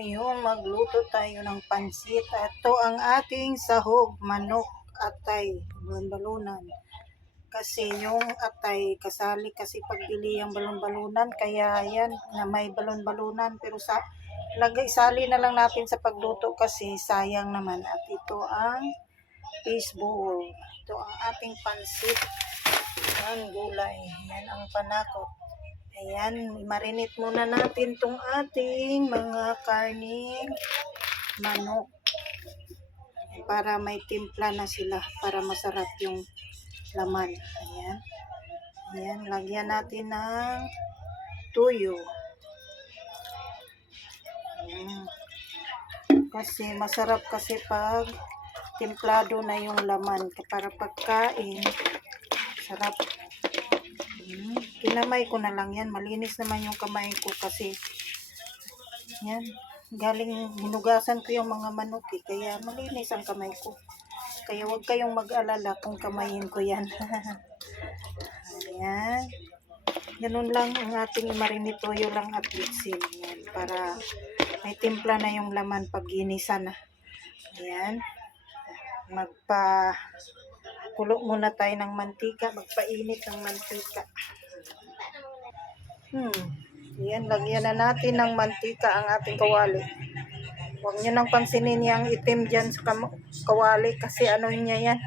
Ngayon, magluto tayo ng pansit. Ito ang ating sahog, manok, atay, balon-balunan. Kasi yung atay, kasali kasi pagbili ang balon-balunan. Kaya yan, na may balon-balunan. Pero isali na lang natin sa pagluto kasi sayang naman. At ito ang fishbowl. Ito ang ating pansit. Ang gulay. Yan ang panakot. Ayan, marinate muna natin tong ating mga karning manok para may timpla na sila para masarap yung laman. Ayan. Ayan, lagyan natin ng tuyo. Ayan. Kasi masarap kasi pag timplado na yung laman para pagkain sarap. Kinamay ko na lang yan. Malinis naman yung kamay ko kasi yan. Galing hinugasan ko yung mga manok kaya malinis ang kamay ko. Kaya huwag kayong mag-alala kung kamayin ko yan. Ayan. Ganun lang ang ating imarinate, toyo lang at bitsin. Yan. Para may timpla na yung laman pag ginisa na. Ayan. Kulo muna tayo ng mantika. Magpainit ng mantika. Yan, lagyan na natin ng mantika ang ating kawali. Huwag nyo nang pansinin yung itim dyan sa kawali kasi ano niya yan.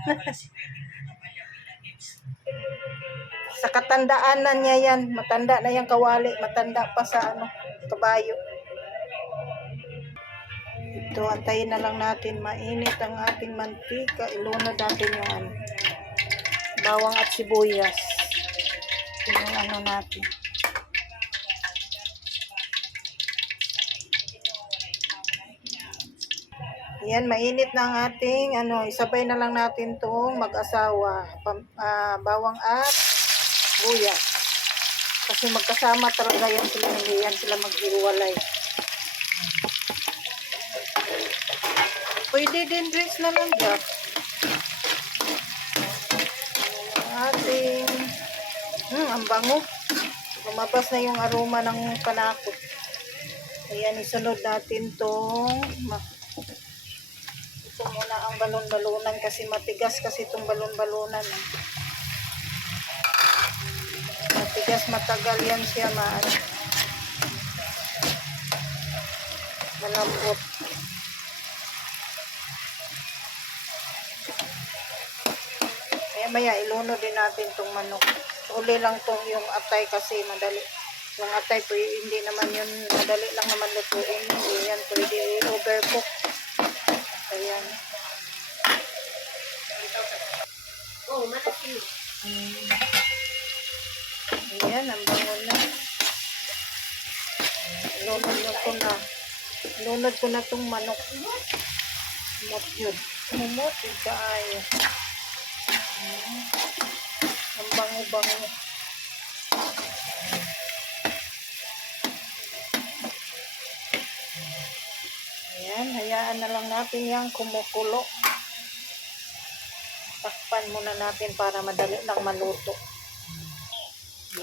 Sa katandaan na niya yan. Matanda na yung kawali. Matanda pa sa kabayo. Ito, antayin na lang natin mainit ang ating mantika. Ilunod natin yung bawang at sibuyas. Yung natin. Yan, mainit na ang ating, isabay na lang natin itong mag-asawa, bawang at luya. Kasi magkasama talaga yan sila, hindi yan sila maghiwalay. Pwede din drinks na lang dyan. Ating, ang bango. Lumabas na yung aroma ng panakot. Ayan, isunod natin itong ito muna ang balon-balunan kasi matigas kasi itong balon-balunan. Matigas, matagal yan siya malambot. Maya ilunod din natin itong manok. Uli lang itong yung atay kasi madali. Yung atay hindi naman yun, madali lang naman lutuin. Hindi yan pwede overcook. Ayan. Oh, malaki. Ayan, ang bango na. Lunod ko na itong manok. Mumot yun. Mumot yun kaayo. Ang bango-bango. Ayan, hayaan na lang natin yung kumukulo. Takpan muna natin para madali lang maluto.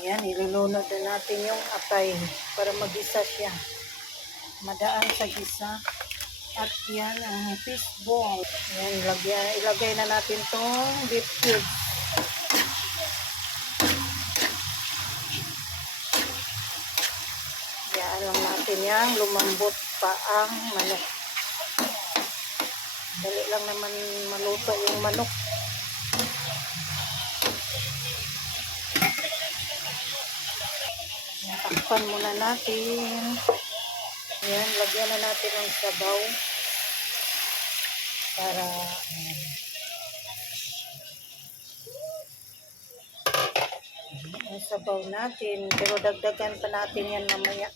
Ayan, ilulunod na natin yung atay para magisa siya. Madaan sa gisa. At yan ang fishbowl. Ayan, ilagay na natin itong beef cubes. Hayaan lang natin yung lumambot pa ang manok. Dali lang naman maluto yung manok. Takpan muna natin. Ayan, lagyan na natin ng sabaw. Para ang sabaw natin. Pero dagdagan pa natin yan mamaya.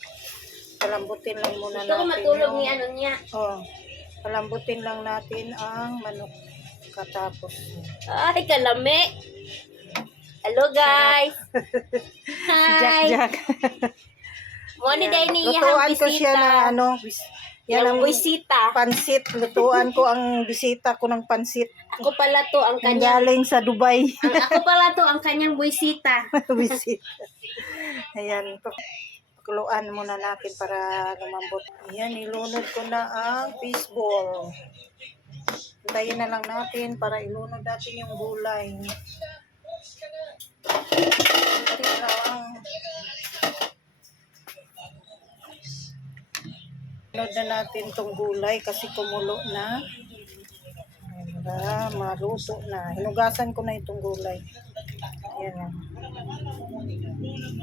Palambutin lang muna natin. Gusto ko matulog ni niya. Palambutin lang natin ang manok. Katapos. Ay, kalami. Hello guys. Hi. Jack. Moni day niya lutuan ang ko siya bisita. ng yan ang bisita. pansit. Lutuan ko ang bisita ko ng pansit. Ako pala to ang kanyang Galing sa Dubai. ako pala to ang kanyang bisita. Bisita. Ayan. Kuluan muna natin para lumambot. Ayan, ilunod ko na ang fishball. Hintayin na lang natin para ilunod natin yung gulay. Hintayin lang. Ilunod na natin tong gulay kasi kumulo na. Para maluto na. Hinugasan ko na itong gulay. Ayan na.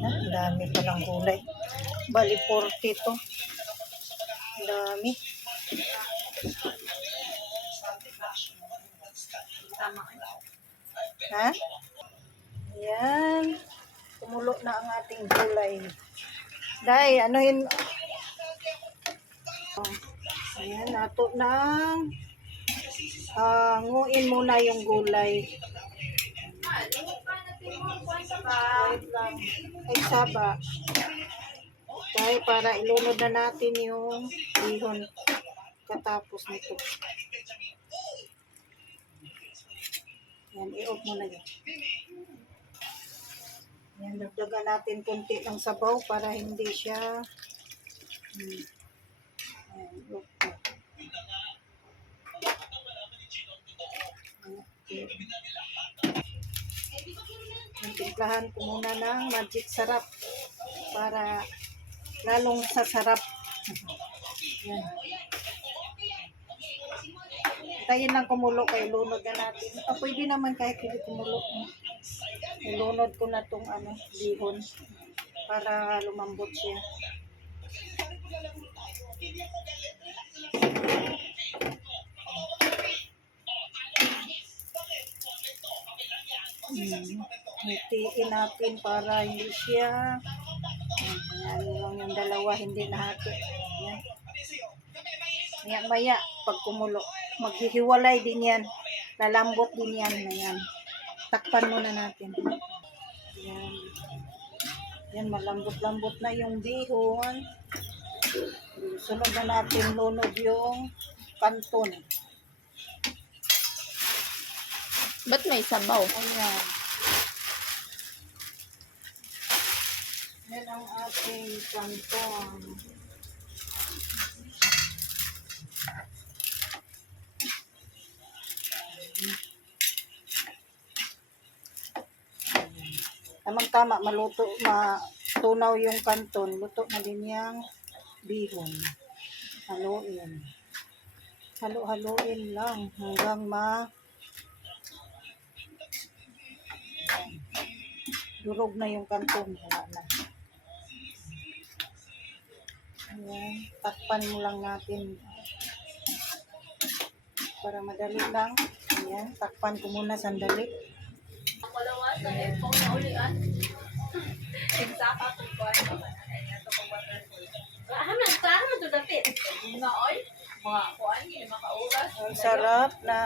Ang dami palang gulay. Bali 40 to. Ang dami. Ha? Ayan. Kumulo na ang ating gulay. Day, anuhin. Ayan, nato ng nguin muna yung gulay. Wait lang. Ay, saba. Dahil para ilunod na natin yung bihon katapos nito. Yan, i-off muna yan. Yan, dagdagan natin konti ng sabaw para hindi siya yan, i-off ko. Timplahan ko muna ng magic sarap para lalong sasarap. Yan. Tayin lang kumulo kay lunod na natin. Pwede naman kahit hindi kumulo. Ilunod ko na tong bihon para lumambot siya. Hitiin natin para hindi siya lang yung dalawa hindi nahati. Yan. Maya pag kumulo maghihiwalay din yan, lalambot din yan. Ayan. Takpan muna natin. Yan. Yan, malambot-lambot na yung bihon. Sunod na natin lunod yung kanton. Ba't may sabaw? Ayan. Yan ang ating kanton. Tamang-tama, matunaw yung kanton. Luto na din yung bihon. Haluin. Haluin lang hanggang durog na yung kanton. Wala na. Ayan. Takpan mo lang natin para madali lang. Ayan. Takpan ko muna sandali. Ang sarap na.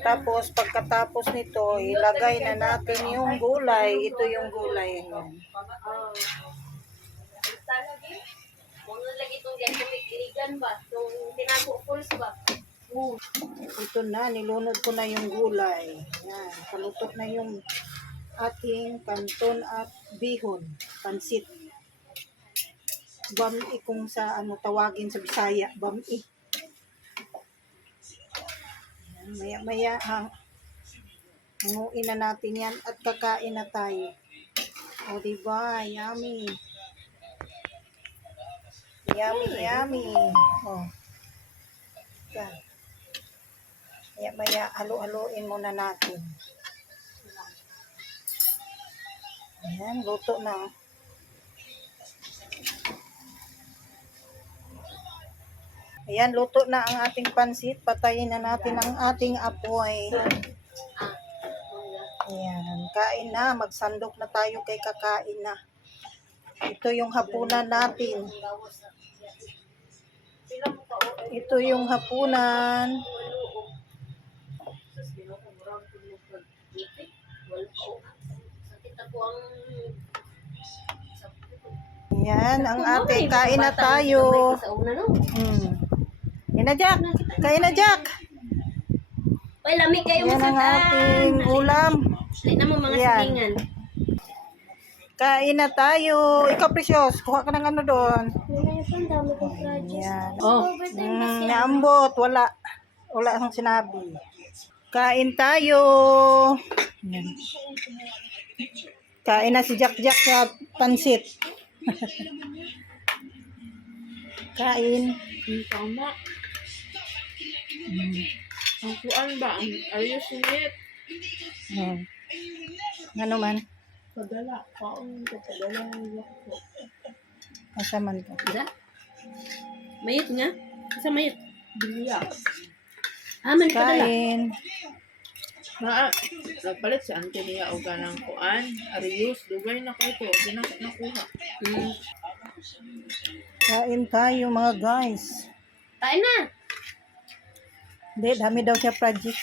Tapos pagkatapos nito, ilagay na natin yung gulay. Ito yung gulay. Ito na, nilunod ko na yung gulay. Yan, paluto na yung ating kanton at bihon, pansit. Bami kung sa tawagin sa Bisaya, bami. Maya-maya hanguin na natin yan at kakain na tayo. O diba, yummy. Yummy. O. Yan. Maya halu-haluin muna natin. Ayan, luto na. Ayan, luto na ang ating pansit. Patayin na natin ang ating apoy. Ayan, kain na. Magsandok na tayo kay kakain na. Ito yung hapunan natin. Ito yung hapunan. Yan, ang ating kain na tayo. Yan na, Jack. Kain na, Jack. Ay, lamig kayo Yan ang ating ulam. Slit na mo mga Yan. silingan. Kain na tayo. Ikaw, Precious, kuha ka ng ano doon. Wala yung pan, dami kong projects. Yan. Oh. Naambot. Wala. Wala akong sinabi. Kain tayo. Yan. Kain na si Jack Jack sa pansit. Kain. Tama. Ang kuan ba? Ang ayos ulit. Yan. Ano man? Padala. Kaon ko. Padala ng ko. Kasaman ka. Ida? Mayit nga? Isa mayit. Bilya. Ah, man padala. Kain. Nagpalit si Auntie niya o ganang kuan. Arius. Dugay na kayo to. Di na nakuha. Kain tayo mga guys. Kain na. Hindi, dami daw siya project.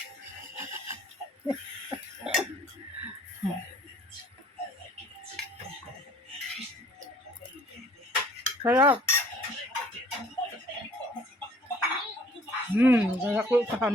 Sarap. Sarap ko sa